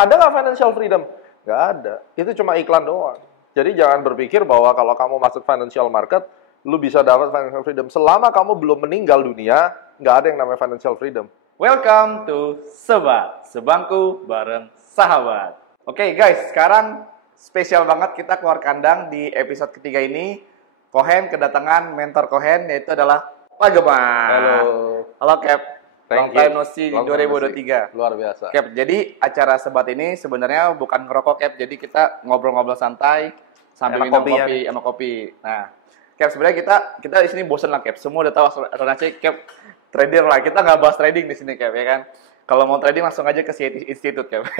Ada nggak financial freedom? Nggak ada. Itu cuma iklan doang. Jadi jangan berpikir bahwa kalau kamu masuk financial market, lu bisa dapat financial freedom. Selama kamu belum meninggal dunia, nggak ada yang namanya financial freedom. Welcome to Sebat, sebangku bareng sahabat. Oke guys, sekarang spesial banget kita keluar kandang di episode ketiga ini. Kohen kedatangan mentor Kohen, yaitu adalah Pak Gemma. Halo Cap. Long time no see di 2023. Luar biasa. Cap, jadi acara Sebat ini sebenarnya bukan ngerokok Cap, jadi kita ngobrol-ngobrol santai sambil minum kopi sama kopi. Nah, Cap, sebenarnya kita di sini bosan lah Cap. Semua udah tahu asuransi Cap trader lah. Kita nggak bahas trading di sini Cap, ya kan? Kalau mau trading langsung aja ke CIT Institute Cap.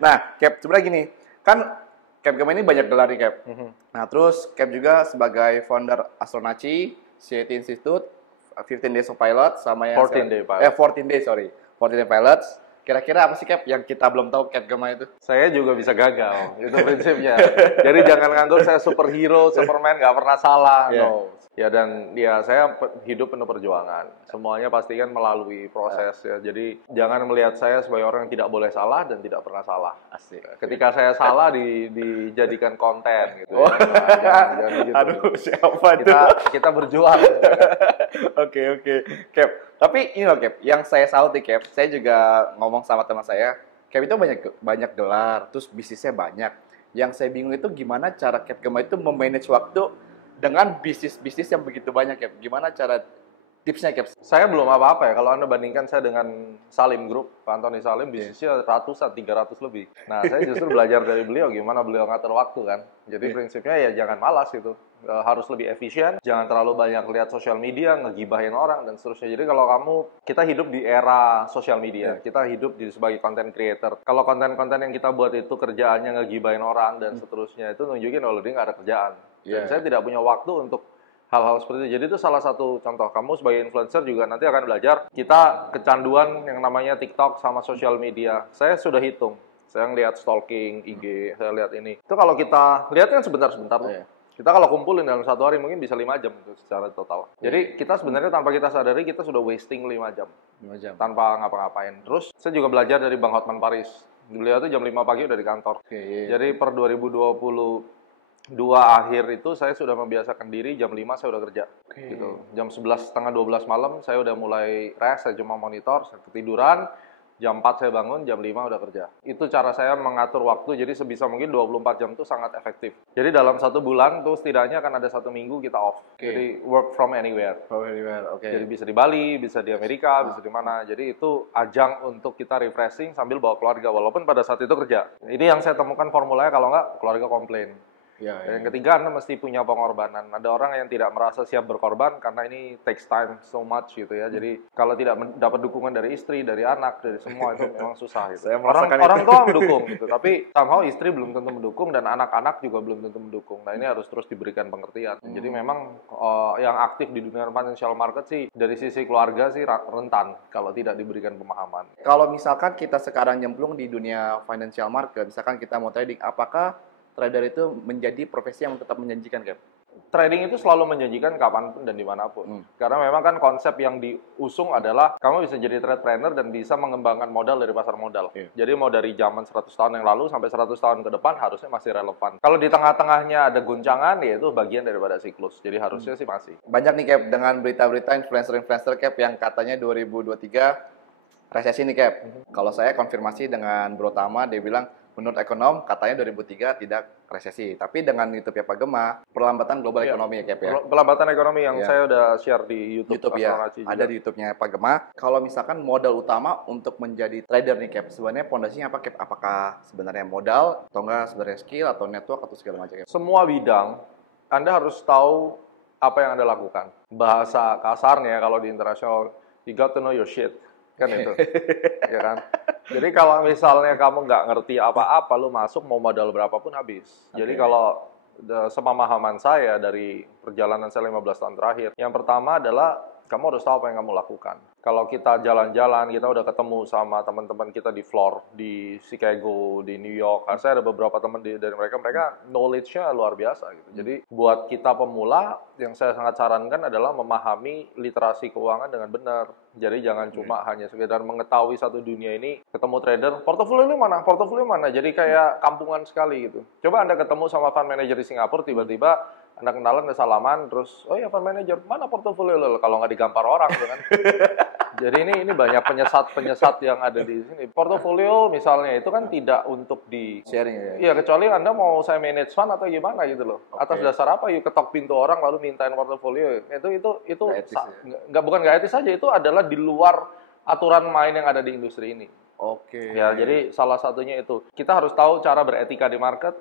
Nah, Cap, sebenarnya gini, kan Cap Gemma ini banyak gelar nih Cap. Nah, terus Cap juga sebagai founder Astronaci, CIT Institute, 15 Days of Pilot, sama yang 14 Day Pilots. Kira-kira apa sih Cap yang kita belum tahu Cap Gemma itu? Saya juga bisa gagal, itu prinsipnya. Jadi jangan nganggap saya superhero, Superman, nggak pernah salah. No. Ya, dan ya saya hidup penuh perjuangan. Semuanya pasti kan melalui proses ya. Jadi jangan melihat saya sebagai orang yang tidak boleh salah dan tidak pernah salah. Asik. Ketika saya salah dijadikan konten gitu. Oh. Ya. Jangan gitu. Aduh, siapa itu? Kita berjuang. Oke. Cap. Tapi ini loh Cap, yang saya salut nih Cap, saya juga ngomong sama teman saya, Cap itu banyak gelar, terus bisnisnya banyak. Yang saya bingung itu gimana cara Cap Gemma itu memanage waktu dengan bisnis yang begitu banyak Cap. Gimana cara tipsnya Cap? Saya belum apa-apa ya, kalau Anda bandingkan saya dengan Salim Group, Pak Antoni Salim, bisnisnya ratusan, 300 lebih. Nah, saya justru belajar dari beliau, gimana beliau ngatur waktu kan. Jadi prinsipnya ya jangan malas gitu. Harus lebih efisien, jangan terlalu banyak lihat sosial media, ngegibahin orang, dan seterusnya. Jadi kalau kita hidup di era sosial media, kita hidup sebagai content creator. Kalau konten-konten yang kita buat itu kerjaannya ngegibahin orang, dan seterusnya, itu nunjukin kalau dia nggak ada kerjaan. Dan saya tidak punya waktu untuk hal-hal seperti itu. Jadi itu salah satu contoh. Kamu sebagai influencer juga nanti akan belajar. Kita kecanduan yang namanya TikTok sama sosial media. Saya sudah hitung. Saya ngeliat stalking, IG, saya lihat ini. Itu kalau kita lihat kan sebentar-sebentar. Kita kalau kumpulin dalam satu hari mungkin bisa 5 jam itu secara total. Jadi kita sebenarnya tanpa kita sadari kita sudah wasting 5 jam. 5 jam. Tanpa ngapa-ngapain. Terus saya juga belajar dari Bang Hotman Paris. Beliau tuh jam 5 pagi udah di kantor. Jadi per 2022 akhir itu saya sudah membiasakan diri jam 5 saya udah kerja. Gitu. Jam 11 setengah 12 malam saya udah mulai rest, saya cuma monitor, saya ketiduran. Jam 4 saya bangun, jam 5 udah kerja. Itu cara saya mengatur waktu, jadi sebisa mungkin 24 jam itu sangat efektif. Jadi dalam 1 bulan tuh setidaknya akan ada 1 minggu kita off. Jadi work from anywhere. Jadi bisa di Bali, bisa di Amerika, bisa di mana. Jadi itu ajang untuk kita refreshing sambil bawa keluarga, walaupun pada saat itu kerja. Ini yang saya temukan formulanya, kalau nggak keluarga komplain. Yang ketiga, Anda mesti punya pengorbanan. Ada orang yang tidak merasa siap berkorban karena ini takes time so much gitu ya. Jadi kalau tidak dapat dukungan dari istri, dari anak, dari semua itu memang susah gitu. Orang tua mendukung gitu, tapi somehow istri belum tentu mendukung dan anak-anak juga belum tentu mendukung. Nah, ini harus terus diberikan pengertian. Jadi memang yang aktif di dunia financial market sih dari sisi keluarga sih rentan kalau tidak diberikan pemahaman. Kalau misalkan kita sekarang nyemplung di dunia financial market, misalkan kita mau trading, apakah trader itu menjadi profesi yang tetap menjanjikan, Cap? Trading itu selalu menjanjikan kapanpun dan dimanapun. Karena memang kan konsep yang diusung adalah kamu bisa jadi tradepreneur dan bisa mengembangkan modal dari pasar modal. Jadi mau dari zaman 100 tahun yang lalu sampai 100 tahun ke depan harusnya masih relevan. Kalau di tengah-tengahnya ada guncangan, ya itu bagian daripada siklus. Jadi harusnya sih masih. Banyak nih, Cap, dengan berita-berita influencer-influencer, Cap, yang katanya 2023 resesi nih, Cap. Kalau saya konfirmasi dengan Bro Tama, dia bilang menurut ekonom katanya 2003 tidak resesi. Tapi dengan YouTube ya Pak Gemma, perlambatan global ekonomi ya Cap ya. Perlambatan ekonomi yang saya udah share di YouTube ya. Ada di YouTube-nya Pak Gemma. Kalau misalkan modal utama untuk menjadi trader nih Cap, sebenarnya pondasinya apa Cap? Apakah sebenarnya modal atau enggak sebenarnya skill atau network atau segala macam Cap? Semua bidang Anda harus tahu apa yang Anda lakukan. Bahasa kasarnya kalau di internasional, you got to know your shit. Kan itu, ya kan? Jadi kalau misalnya kamu nggak ngerti apa-apa, lu masuk mau modal berapapun habis. Jadi kalau sepemahaman saya dari perjalanan saya 15 tahun terakhir, yang pertama adalah kamu harus tahu apa yang kamu lakukan. Kalau kita jalan-jalan, kita udah ketemu sama teman-teman kita di floor, di Chicago, di New York. Saya ada beberapa teman dari mereka knowledge-nya luar biasa gitu. Jadi buat kita pemula, yang saya sangat sarankan adalah memahami literasi keuangan dengan benar. Jadi jangan cuma hanya sekedar mengetahui satu dunia ini, ketemu trader, portofolio mana, jadi kayak kampungan sekali gitu. Coba Anda ketemu sama fund manager di Singapura, tiba-tiba Anda kenalan, Anda salaman, terus, oh ya fund manager, mana portofolio lo? Kalau nggak digampar orang gitu kan. Jadi ini banyak penyesat yang ada di sini. Portofolio misalnya itu kan tidak untuk di sharing ya. Iya, kecuali Anda mau saya manage fund atau gimana gitu loh. Atas dasar apa yuk ketok pintu orang lalu mintain portofolio. Itu bukan nggak etis saja, itu adalah di luar aturan main yang ada di industri ini. Oke. Ya, jadi salah satunya itu. Kita harus tahu cara beretika di market.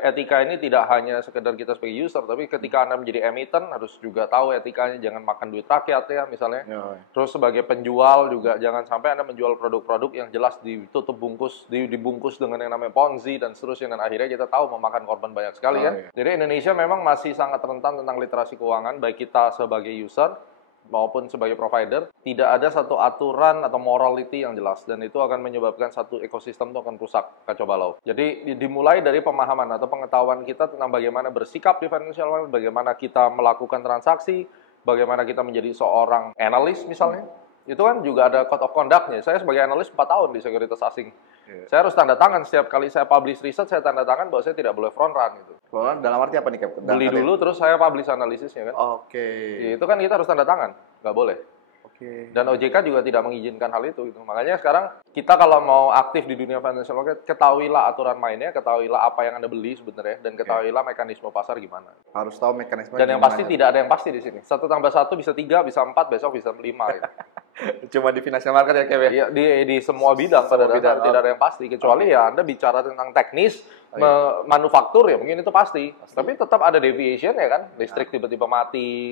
Etika ini tidak hanya sekedar kita sebagai user, tapi ketika Anda menjadi emiten harus juga tahu etikanya, jangan makan duit rakyat ya misalnya. Terus sebagai penjual juga jangan sampai Anda menjual produk-produk yang jelas ditutup bungkus, dibungkus dengan yang namanya Ponzi dan seterusnya, dan akhirnya kita tahu memakan korban banyak sekali kan. Jadi Indonesia memang masih sangat rentan tentang literasi keuangan, baik kita sebagai user maupun sebagai provider, tidak ada satu aturan atau morality yang jelas, dan itu akan menyebabkan satu ekosistem itu akan rusak, kacau balau. Jadi dimulai dari pemahaman atau pengetahuan kita tentang bagaimana bersikap di financial market, bagaimana kita melakukan transaksi, bagaimana kita menjadi seorang analis misalnya. Itu kan juga ada code of conduct-nya. Saya sebagai analis 4 tahun di sekuritas asing. Saya harus tanda tangan setiap kali saya publish riset, saya tanda tangan bahwa saya tidak boleh front run gitu. Front run dalam arti apa nih, Cap? Beli dulu terus saya publish analisisnya kan. Ya, itu kan kita harus tanda tangan, nggak boleh. Dan OJK juga tidak mengizinkan hal itu gitu. Makanya sekarang kita kalau mau aktif di dunia financial market, ketahuilah aturan mainnya, ketahuilah apa yang Anda beli sebenarnya, dan ketahuilah mekanisme pasar gimana. Harus tahu mekanisme. Dan yang pasti tidak ada yang pasti di sini. 1 tambah 1 bisa 3, bisa 4, besok bisa 5 gitu. Cuma di financial market ya, Kev? Iya, di semua bidang pada dasarnya tidak ada yang pasti, kecuali ya Anda bicara tentang teknis, manufaktur ya mungkin itu pasti. Tapi tetap ada deviation ya kan, listrik tiba-tiba mati.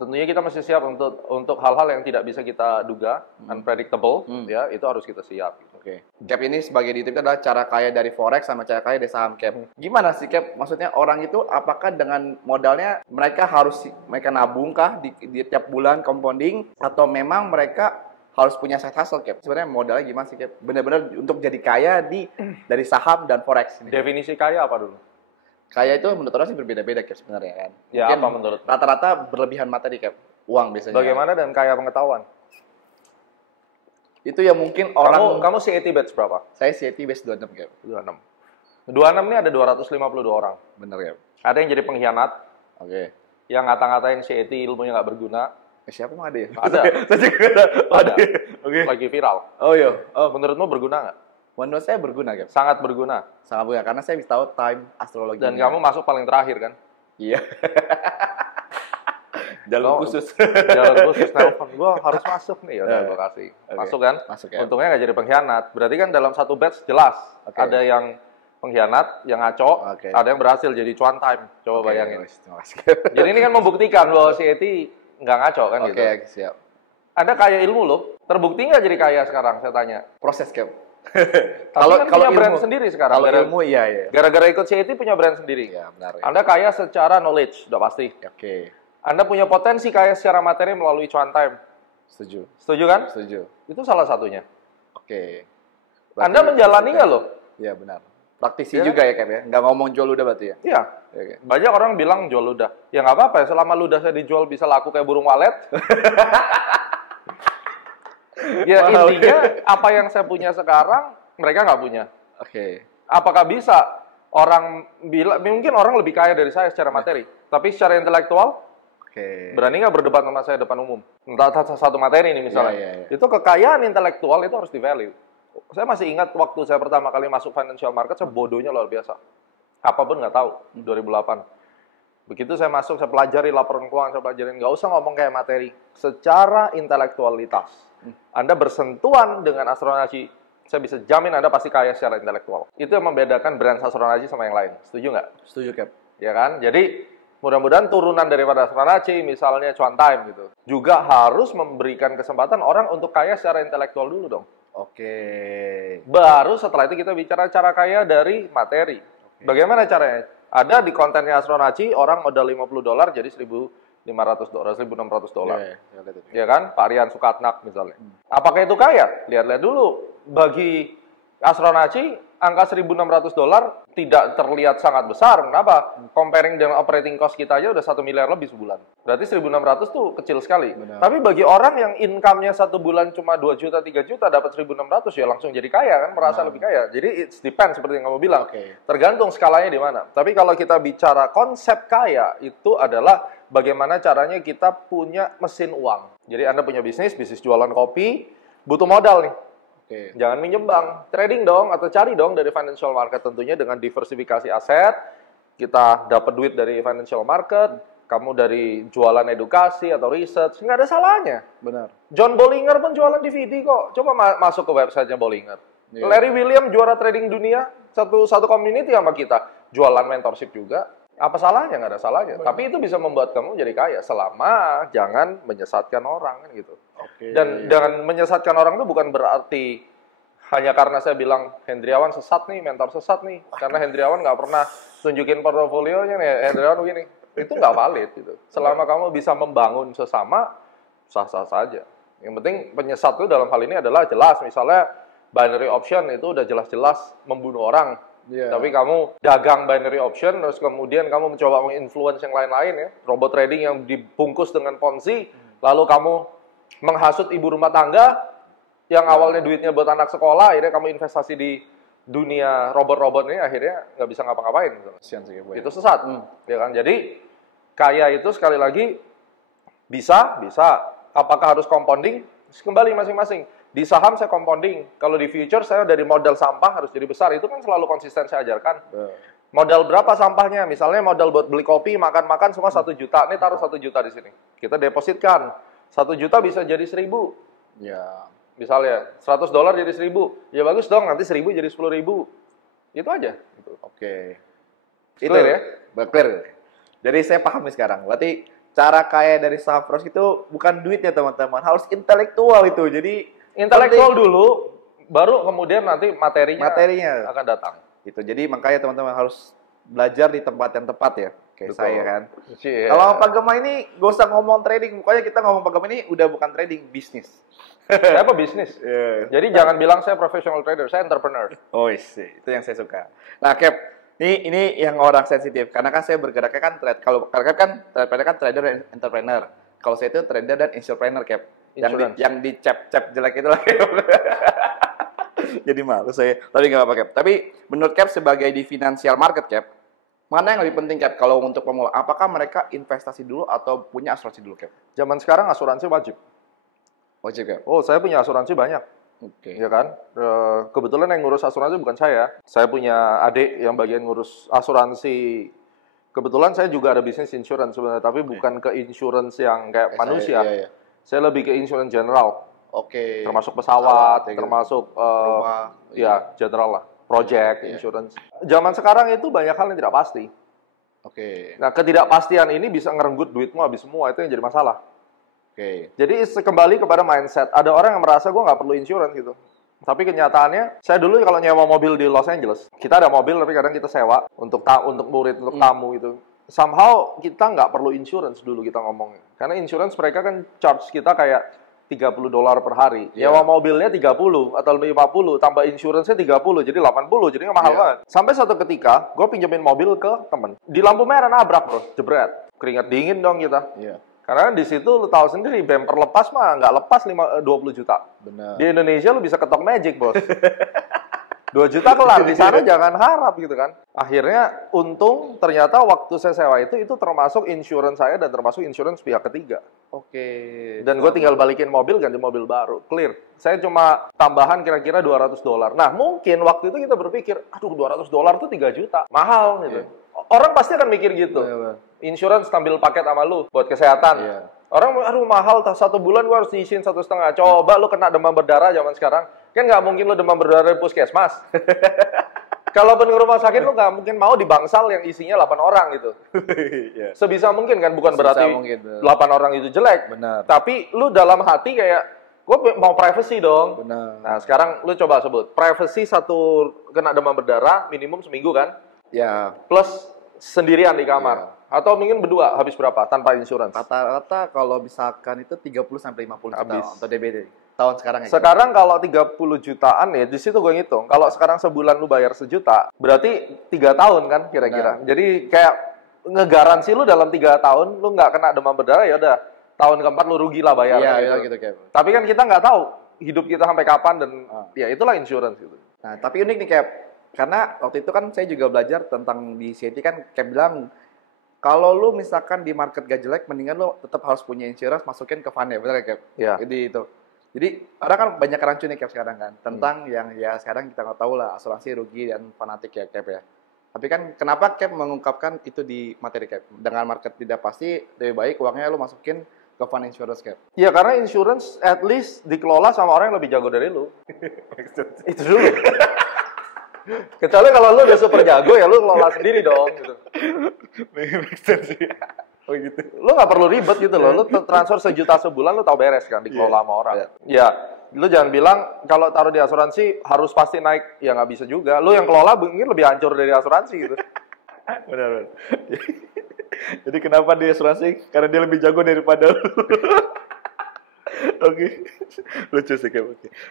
Tentunya kita mesti siap untuk hal-hal yang tidak bisa kita duga, unpredictable, ya itu harus kita siap. Cap ini sebagai ditip adalah cara kaya dari forex sama cara kaya dari saham, Cap. Gimana sih, Cap? Maksudnya orang itu apakah dengan modalnya mereka nabung kah di tiap bulan compounding, atau memang mereka harus punya side hustle, Cap? Sebenarnya modalnya gimana sih, Cap? Benar-benar untuk jadi kaya dari saham dan forex ini. Definisi kaya apa dulu? Kaya itu menurut orang sih berbeda-beda, Cap, sebenarnya kan. Ya, mungkin apa menurut? Rata-rata berlebihan materi, Cap. Uang biasanya. Bagaimana dengan kaya pengetahuan? Itu ya mungkin orang... Kamu CAT batch berapa? Saya CAT batch 26, Cap. 26 ini ada 252 orang. Bener, Cap. Ada yang jadi pengkhianat. Yang ngata-ngatain CAT ilmunya nggak berguna. Siapa mah ada ya? Ada. Ada. Lagi viral. Oh iya. Menurutmu berguna nggak? Menurut saya berguna, Cap. Sangat berguna. Sangat berguna, karena saya bisa tahu time astrologi. Dan kamu masuk paling terakhir kan? Iya. Jalur khusus nelfon. Gue harus masuk nih, udah gue kasih. Masuk kan? Masuk, ya. Untungnya nggak jadi pengkhianat. Berarti kan dalam satu batch jelas. Ada yang pengkhianat, yang ngaco, ada yang berhasil jadi cuan time. Coba bayangin. Jadi ini kan membuktikan bahwa si Eti nggak ngaco kan gitu. Siap. Anda kaya ilmu loh. Terbukti nggak jadi kaya sekarang, saya tanya. Proses, Cap. Kalau punya brand sendiri sekarang. Kalau ilmu, iya. Gara-gara ikut CAT punya brand sendiri. Iya, benar. Anda kaya secara knowledge, udah pasti. Anda punya potensi kaya secara materi melalui cuan time. Setuju kan? Setuju. Itu salah satunya. Anda menjalani nggak loh? Iya, benar. Praktisi juga ya, Cap ya? Nggak ngomong jual ludah berarti ya? Iya. Banyak orang bilang jual ludah. Ya nggak apa-apa ya, selama ludah saya dijual bisa laku kayak burung walet. Ya intinya apa yang saya punya sekarang mereka nggak punya. Apakah bisa orang bilang, mungkin orang lebih kaya dari saya secara materi, tapi secara intelektual berani nggak berdebat sama saya depan umum? Entah satu materi ini misalnya. Itu kekayaan intelektual itu harus di-value. Saya masih ingat waktu saya pertama kali masuk financial market, saya bodohnya luar biasa. Apapun nggak tahu, 2008. Begitu saya masuk, saya pelajari laporan keuangan, saya pelajarin, nggak usah ngomong kayak materi. Secara intelektualitas, Anda bersentuhan dengan astronaci, saya bisa jamin Anda pasti kaya secara intelektual. Itu yang membedakan brand astronaci sama yang lain. Setuju nggak? Setuju, Cap. Ya kan? Jadi, mudah-mudahan turunan daripada astronaci, misalnya cuan time gitu, juga harus memberikan kesempatan orang untuk kaya secara intelektual dulu dong. Baru setelah itu kita bicara cara kaya dari materi. Bagaimana caranya? Ada di kontennya astronaci, orang modal $50 jadi $1.000 $500, $1.600. Iya, iya, lihat itu. Ya kan? Pak Rian Sukatnak misalnya. Apakah itu kaya? Lihat-lihat dulu. Bagi Astronaci, angka $1.600 tidak terlihat sangat besar. Kenapa? Comparing dengan operating cost kita aja udah 1 miliar lebih sebulan. Berarti 1.600 tuh kecil sekali. Benar. Tapi bagi orang yang income-nya satu bulan cuma 2 juta, 3 juta, dapat 1.600 ya langsung jadi kaya kan? Merasa lebih kaya. Jadi it depends seperti yang kamu bilang. Oke. Tergantung skalanya di mana. Tapi kalau kita bicara konsep kaya, itu adalah bagaimana caranya kita punya mesin uang. Jadi Anda punya bisnis jualan kopi, butuh modal nih. Oke. Jangan minjem bank, trading dong atau cari dong dari financial market, tentunya dengan diversifikasi aset. Kita dapat duit dari financial market, kamu dari jualan edukasi atau research, nggak ada salahnya. Benar. John Bollinger pun jualan DVD kok. Coba masuk ke websitenya Bollinger. Iya. Larry William juara trading dunia, satu community sama kita. Jualan mentorship juga. Apa salahnya? Nggak ada salahnya. Benar. Tapi itu bisa membuat kamu jadi kaya selama jangan menyesatkan orang kan gitu. Oke. Dan dengan menyesatkan orang itu bukan berarti hanya karena saya bilang Hendriawan sesat nih, mentor sesat nih. Karena Hendriawan nggak pernah tunjukin portofolionya nih, Hendriawan begini. Itu nggak valid gitu. Selama kamu bisa membangun sesama, sah-sah saja. Yang penting penyesat itu dalam hal ini adalah jelas. Misalnya binary option itu udah jelas-jelas membunuh orang. Iya. Tapi kamu dagang binary option, terus kemudian kamu mencoba menginfluence yang lain-lain ya. Robot trading yang dibungkus dengan ponzi, lalu kamu menghasut ibu rumah tangga, yang awalnya duitnya buat anak sekolah, akhirnya kamu investasi di dunia robot-robot ini, akhirnya nggak bisa ngapa-ngapain. Kasian sih, Bu. Itu sesat. Ya kan? Jadi, kaya itu sekali lagi, bisa. Apakah harus compounding? Kembali masing-masing. Di saham saya compounding. Kalau di future saya dari modal sampah harus jadi besar. Itu kan selalu konsisten saya ajarkan. Modal berapa sampahnya? Misalnya modal buat beli kopi, makan-makan semua 1 juta. Ini taruh 1 juta di sini. Kita depositkan. 1 juta bisa jadi 1.000. Ya. Misalnya $100 jadi 1.000. Ya bagus dong, nanti 1.000 jadi 10.000. Itu aja. Oke. Clear ya? Clear. Jadi saya paham nih sekarang. Berarti cara kaya dari saham Frost itu bukan duitnya teman-teman, harus intelektual itu. Jadi Intelektual dulu, baru kemudian nanti materinya akan datang. Itu. Jadi makanya teman-teman harus belajar di tempat yang tepat ya. Kayak Betul. saya kan. Yeah. Kalau Pak Gema ini gak usah ngomong trading, pokoknya kita ngomong Pak Gema ini udah bukan trading, bisnis. Saya pebisnis. Yeah. Jadi jangan bilang saya professional trader, saya entrepreneur. Oh isi, itu yang saya suka. Nah Cap, ini yang orang sensitif, karena kan saya bergeraknya kan trade. Kalau Cap kan trader dan entrepreneur. Kalau saya itu trader dan insurpreneur Cap. Yang di cap jelek itu lah. Jadi malu saya. Tapi nggak apa-apa Cap. Tapi menurut Cap sebagai di financial market Cap, mana yang lebih penting Cap kalau untuk pemula? Apakah mereka investasi dulu atau punya asuransi dulu Cap? Zaman sekarang asuransi wajib. Wajib Cap. Oh, saya punya asuransi banyak. Oke. Ya kan? Kebetulan yang ngurus asuransi bukan saya. Saya punya adik yang bagian ngurus asuransi. Kebetulan saya juga ada bisnis insurance sebenarnya, tapi bukan ke insurance yang kayak manusia. Iya. Saya lebih ke insurance general. Oke. Termasuk pesawat, ya, termasuk rumah. ya general lah, project, Iya. insurance. Zaman sekarang itu banyak hal yang tidak pasti. Oke. Nah, ketidakpastian ini bisa ngerenggut duitmu habis semua, itu yang jadi masalah. Oke. Jadi kembali kepada mindset. Ada orang yang merasa gue nggak perlu insurance gitu. Tapi kenyataannya, saya dulu kalau nyewa mobil di Los Angeles, kita ada mobil tapi kadang kita sewa untuk murid, untuk tamu gitu. Somehow kita nggak perlu insurance dulu kita ngomongnya. Karena insurance mereka kan charge kita kayak $30 per hari. Nyewa mobilnya 30 atau 50, tambah insurance-nya 30, jadi 80, jadi mahal banget. Sampai satu ketika, gue pinjemin mobil ke temen. Di lampu merah nabrak bro, jebret. Keringat dingin dong kita. Iya. Karena di situ lu tahu sendiri, bumper lepas mah nggak lepas 20 juta. Benar. Di Indonesia lu bisa ketok magic bos. 2 juta kelar, di sana jangan harap gitu kan. Akhirnya untung ternyata waktu saya sewa itu termasuk insurance saya dan termasuk insurance pihak ketiga. Oke. Dan gue tinggal balikin mobil, ganti mobil baru, clear. Saya cuma tambahan kira-kira $200. Nah mungkin waktu itu kita berpikir, aduh $200 tuh 3 juta, mahal gitu. Orang pasti akan mikir gitu. Insurance tampil paket sama lu buat kesehatan. Orang, aduh mahal, 1 bulan gua harus diisiin 1,5. Coba lu kena demam berdarah zaman sekarang, kan nggak mungkin lu demam berdarah di puskesmas. Kalaupun ke rumah sakit, lu nggak mungkin mau di bangsal yang isinya 8 orang gitu. Sebisa mungkin kan, bukan berarti 8 orang itu jelek. Benar. Tapi lu dalam hati kayak, gue mau privacy dong. Benar. Nah sekarang lu coba sebut, privacy kena demam berdarah minimum seminggu kan? Ya. Plus sendirian di kamar. Atau mungkin berdua habis berapa tanpa insurance? Rata-rata kalau misalkan itu 30 sampai 50 juta Habis. untuk DBD. Tahun sekarang ya. Sekarang kalau 30 jutaan ya, di situ gue ngitung. Kalau sekarang sebulan lu bayar 1 juta, berarti 3 tahun kan kira-kira. Jadi kayak ngegaransi lu dalam 3 tahun, lu nggak kena demam berdarah, ya udah. Tahun keempat lu rugi lah bayar. Iya, gitu kayak. Tapi kan kita nggak tahu hidup kita sampai kapan dan ya itulah insurance gitu. Nah, tapi unik nih Cap. Karena waktu itu kan saya juga belajar tentang di CIT kan Cap bilang kalau lu misalkan di market gak jelek, mendingan lu tetap harus punya insurance masukin ke fund ya, benar ya Cap? Iya. Jadi itu. Jadi orang kan banyak rancu nih Cap sekarang kan tentang yang ya sekarang kita nggak tahu lah asuransi rugi dan fanatik ya Cap ya. Tapi kan kenapa Cap mengungkapkan itu di materi Cap? Dengan market tidak pasti lebih baik uangnya lu masukin ke fund insurance Cap. Ya karena insurance at least dikelola sama orang yang lebih jago dari lu. Itu dulu. Kecuali kalau lu udah super jago ya lu kelola sendiri dong gitu. Make sense ya. Oh gitu. Lu nggak perlu ribet gitu loh. Lu transfer 1 juta sebulan lu tahu beres kan dikelola sama orang. Ya, lu jangan bilang kalau taruh di asuransi harus pasti naik. Ya nggak bisa juga. Lu yang kelola mungkin lebih hancur dari asuransi gitu. Benar. Jadi kenapa di asuransi? Karena dia lebih jago daripada lu. Oke. Lucu sih Cap.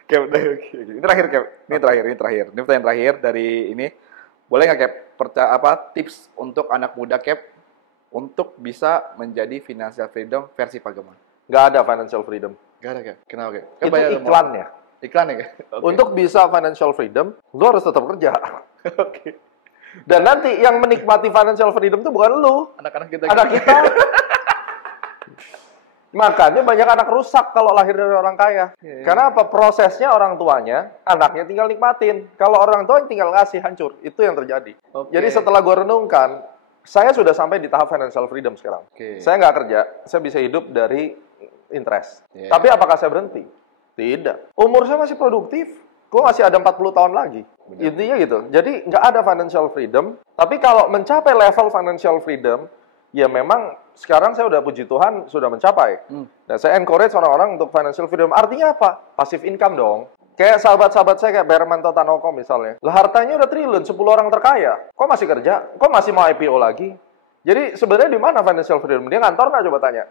Cap, oke. Ini terakhir Cap. Ini terakhir. Ini pertanyaan terakhir dari ini. Boleh nggak Cap tips untuk anak muda Cap untuk bisa menjadi financial freedom versi Pagema? Nggak ada financial freedom. Nggak ada Cap. Kenapa Cap? Itu iklannya. Iklan ya Cap? Okay. Untuk bisa financial freedom, lu harus tetap kerja. Oke. Dan nanti yang menikmati financial freedom itu bukan lu. Anak-anak kita. Anak kita. Makanya banyak anak rusak kalau lahir dari orang kaya. Karena apa? Prosesnya orang tuanya, anaknya tinggal nikmatin. Kalau orang tua tinggal ngasih, hancur. Itu yang terjadi. Jadi setelah gue renungkan, saya sudah sampai di tahap financial freedom sekarang. Saya nggak kerja, saya bisa hidup dari interest. Tapi apakah saya berhenti? Tidak. Umur saya masih produktif. Gue masih ada 40 tahun lagi. Intinya gitu. Jadi nggak ada financial freedom. Tapi kalau mencapai level financial freedom, ya memang sekarang saya udah puji Tuhan sudah mencapai. Nah, saya encourage orang-orang untuk financial freedom. Artinya apa? Passive income dong. Kayak sahabat-sahabat saya kayak Bermanto Tanoko misalnya. Lah hartanya udah triliun, 10 orang terkaya. Kok masih kerja? Kok masih mau IPO lagi? Jadi sebenarnya di mana financial freedom? Dia ngantor nggak coba tanya?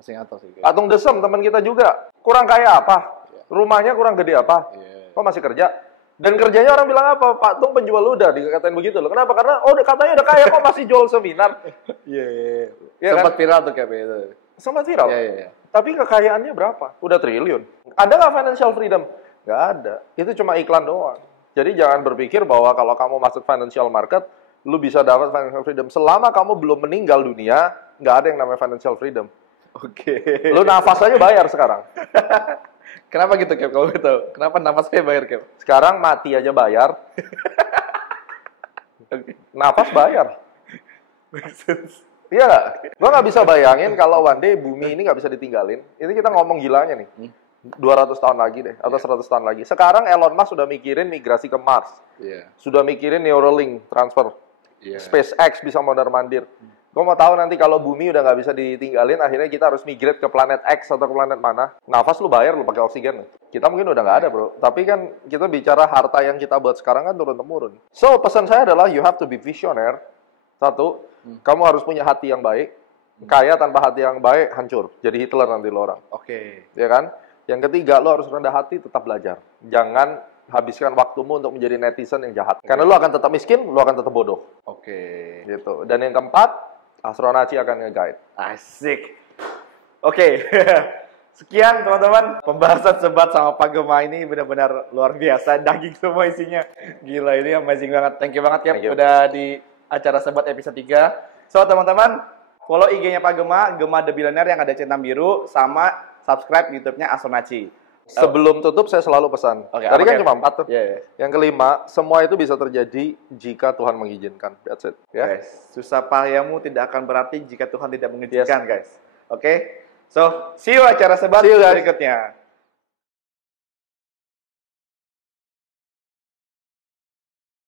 Masih ngantor sih. Atung Desem, teman kita juga. Kurang kaya apa? Rumahnya kurang gede apa? Kok masih kerja? Dan kerjanya orang bilang apa? Pak Tung penjual udah, dikatain begitu loh. Kenapa? Karena katanya udah kaya kok masih jual seminar. Iya. Kan? Sempat viral tuh kayak itu. Sempat viral. Iya. Tapi kekayaannya berapa? Udah triliun. Ada nggak financial freedom? Nggak ada. Itu cuma iklan doang. Jadi jangan berpikir bahwa kalau kamu masuk financial market, lu bisa dapat financial freedom. Selama kamu belum meninggal dunia, nggak ada yang namanya financial freedom. Oke. Lu nafas aja bayar sekarang. Kenapa gitu Cap? Kalau gitu. Kenapa nafasnya bayar Cap? Sekarang mati aja bayar. Nafas bayar. Make sense. Iya nggak? Gue nggak bisa bayangin kalau one day bumi ini nggak bisa ditinggalin. Ini kita ngomong gilanya nih. 200 tahun lagi deh, atau 100 tahun lagi. Sekarang Elon Musk sudah mikirin migrasi ke Mars. Sudah mikirin Neuralink transfer. SpaceX bisa mondar-mandir. Gue mau tahu nanti kalau bumi udah nggak bisa ditinggalin, akhirnya kita harus migrate ke planet X atau ke planet mana. Nafas lu bayar, lu pakai oksigen. Kita mungkin udah nggak ada bro. Tapi kan kita bicara harta yang kita buat sekarang kan turun-temurun. So, pesan saya adalah you have to be visionaire. Satu, kamu harus punya hati yang baik. Kaya tanpa hati yang baik, hancur. Jadi Hitler nanti lo orang. Ya kan? Yang ketiga, lo harus rendah hati, tetap belajar. Jangan habiskan waktumu untuk menjadi netizen yang jahat. Karena lo akan tetap miskin, lo akan tetap bodoh. Gitu. Dan yang keempat, Astronaci akan nge-guide. Asik. Sekian teman-teman. Pembahasan Sebat sama Pagema ini benar-benar luar biasa. Daging semua isinya. Gila, ini amazing banget. Thank you banget Cap. Udah di acara Sebat episode 3. So teman-teman, follow IG-nya Pagema, Gema The Billionaire yang ada centang biru. Sama subscribe YouTube-nya Astronaci. Sebelum tutup, saya selalu pesan. Tadi kan cuma 4 tuh. Yang kelima, semua itu bisa terjadi jika Tuhan mengizinkan. That's it. Guys, susah payamu tidak akan berarti jika Tuhan tidak mengizinkan, guys. So, see you acara Sebat berikutnya.